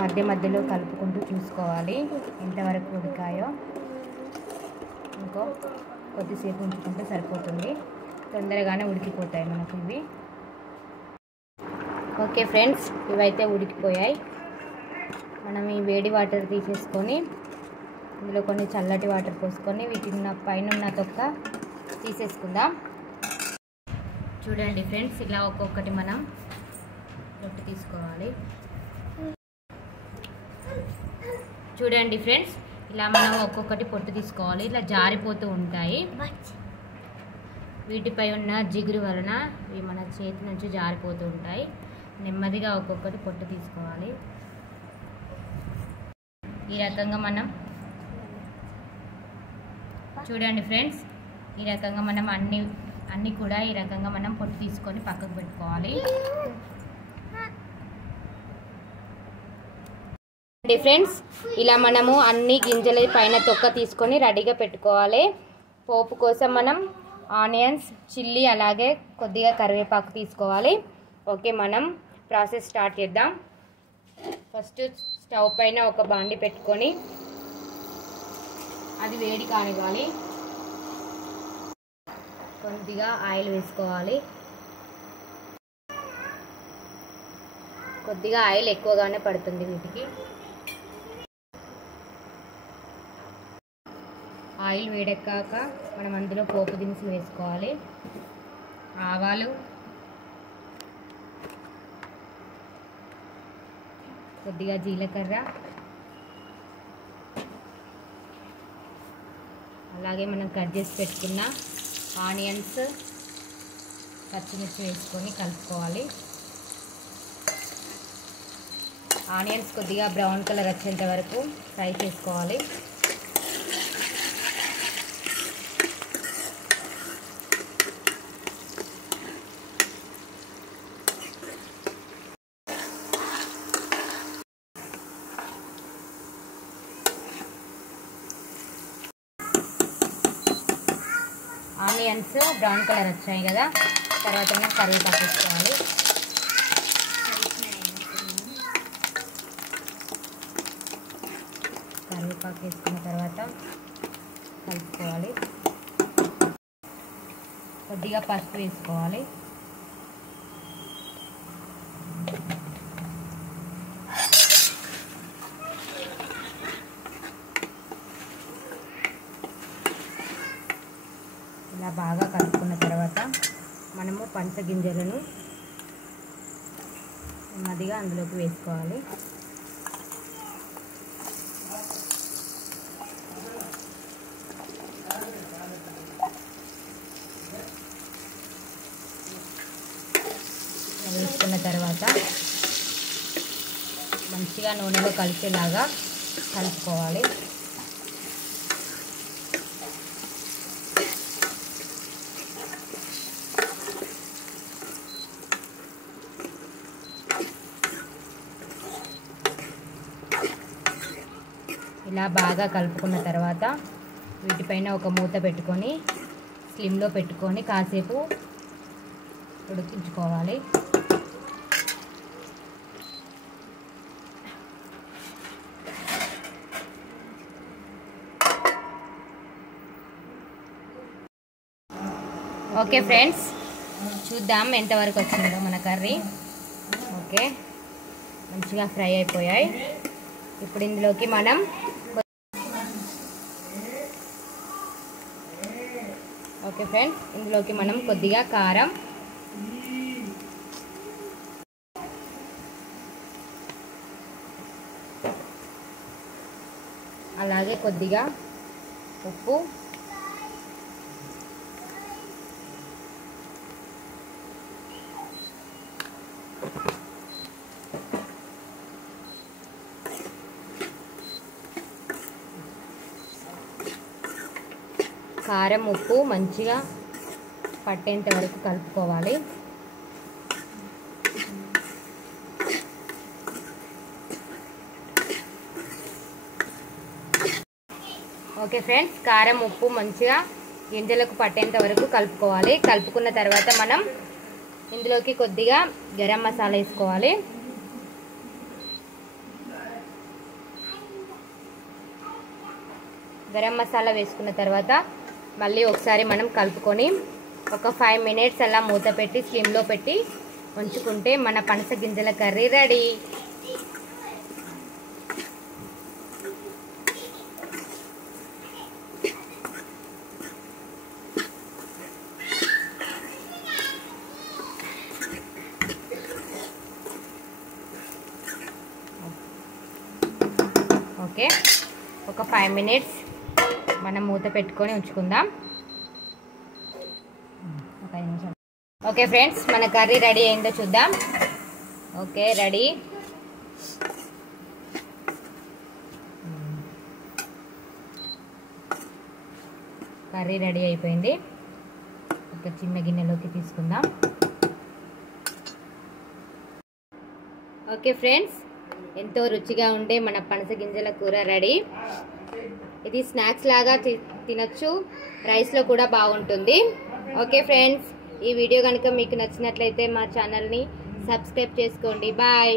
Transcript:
మధ్య మధ్యలో కలుపుకుంటూ చూసుకోవాలి ఎంతవరకు ఉడికాయో. ఇంకో కొద్దిసేపు ఉంచుకుంటే సరిపోతుంది, తొందరగానే ఉడికిపోతాయి మనకు ఇవి. ఓకే ఫ్రెండ్స్, ఇవైతే ఉడికిపోయాయి. మనం ఈ వేడి వాటర్ తీసేసుకొని ఇందులో కొన్ని చల్లటి వాటర్ పోసుకొని వీటిని పైన ఉన్న తొక్క తీసేసుకుందాం. చూడండి ఫ్రెండ్స్, ఇలా ఒక్కొక్కటి మనం రొట్టె తీసుకోవాలి. చూడండి ఫ్రెండ్స్, ఇలా మనం ఒక్కొక్కటి పొట్టు తీసుకోవాలి. ఇలా జారిపోతూ ఉంటాయి. వీటిపై ఉన్న జిగురు వలన ఇవి మన చేతి నుంచి జారిపోతూ ఉంటాయి. నెమ్మదిగా ఒక్కొక్కటి పొట్టు తీసుకోవాలి. ఈ రకంగా మనం చూడండి ఫ్రెండ్స్, ఈ రకంగా మనం అన్నీ కూడా ఈ రకంగా మనం పొట్టు తీసుకొని పక్కకు పెట్టుకోవాలి. ఫ్రెండ్స్, ఇలా మనము అన్ని గింజల పైన తొక్క తీసుకొని రెడీగా పెట్టుకోవాలి. పోపు కోసం మనం ఆనియన్స్, చిల్లీ, అలాగే కొద్దిగా కరివేపాకు తీసుకోవాలి. ఓకే, మనం ప్రాసెస్ స్టార్ట్ చేద్దాం. ఫస్ట్ స్టవ్ పైన ఒక బాండి పెట్టుకొని అది వేడి కానివ్వాలి. కొద్దిగా ఆయిల్ వేసుకోవాలి. కొద్దిగా ఆయిల్ ఎక్కువగానే పడుతుంది వీటికి. ఆయిల్ వేడెక్కాక మనం అందులో పోపు దినుసులు వేసుకోవాలి. ఆవాలు, కొద్దిగా జీలకర్ర, అలాగే మనం కట్ చేసి పెట్టుకున్న ఆనియన్స్, పచ్చిమిర్చి వేసుకొని కలుపుకోవాలి. ఆనియన్స్ కొద్దిగా బ్రౌన్ కలర్ వచ్చేంత వరకు ఫ్రై చేసుకోవాలి. ఆనియన్స్ బ్రౌన్ కలర్ వచ్చాయి కదా, తర్వాత మనం కరివేపాకు వేసుకోవాలి. కరివేపాకు వేసుకున్న తర్వాత కలుపుకోవాలి. కొద్దిగా పసుపు వేసుకోవాలి. ఇలా బాగా కలుపుకున్న తర్వాత మనము పంచగింజలను నెమ్మదిగా అందులోకి వేసుకోవాలి. వేసుకున్న తర్వాత మంచిగా నూనెలో కలిసేలాగా కలుపుకోవాలి. ఇలా బాగా కలుపుకున్న తర్వాత వీటిపైన ఒక మూత పెట్టుకొని స్లిమ్లో పెట్టుకొని కాసేపు ఉడికించుకోవాలి. ఓకే ఫ్రెండ్స్, చూద్దాం ఎంతవరకు వచ్చిందో మన కర్రీ. ఓకే, మంచిగా ఫ్రై అయిపోయాయి. ఇప్పుడు ఇందులోకి మనం ఓకే ఫ్రెండ్స్, ఇందులోకి మనం కొద్దిగా కారం, అలాగే కొద్దిగా ఉప్పు, కారం, ఉప్పు మంచిగా పట్టేంత వరకు కలుపుకోవాలి. ఓకే ఫ్రెండ్స్, కారం, ఉప్పు మంచిగా గింజలకు పట్టేంత వరకు కలుపుకోవాలి. కలుపుకున్న తర్వాత మనం ఇందులోకి కొద్దిగా గరం మసాలా వేసుకోవాలి. గరం మసాలా వేసుకున్న తర్వాత మళ్ళీ ఒకసారి మనం కలుపుకొని ఒక 5 మినిట్స్ అలా మూత పెట్టి స్లిమ్లో పెట్టి ఉంచుకుంటే మన పనస గింజల కర్రీ రెడీ. ఓకే, ఒక 5 మినిట్స్ మనం మూత పెట్టుకొని ఉంచుకుందాం. ఓకే ఫ్రెండ్స్, మన కర్రీ రెడీ అయిందో చూద్దాం. Okay, ready. కర్రీ రెడీ అయిపోయింది. ఒక చిన్న గిన్నెలోకి తీసుకుందాం. ఓకే ఫ్రెండ్స్, ఎంతో రుచిగా ఉండే మన పనస గింజల కూర రెడీ. ఇది స్నాక్స్ లాగా తినచ్చు, రైస్లో కూడా బాగుంటుంది. ఓకే ఫ్రెండ్స్, ఈ వీడియో కనుక మీకు నచ్చినట్లయితే మా ఛానల్ని సబ్స్క్రైబ్ చేసుకోండి. బాయ్.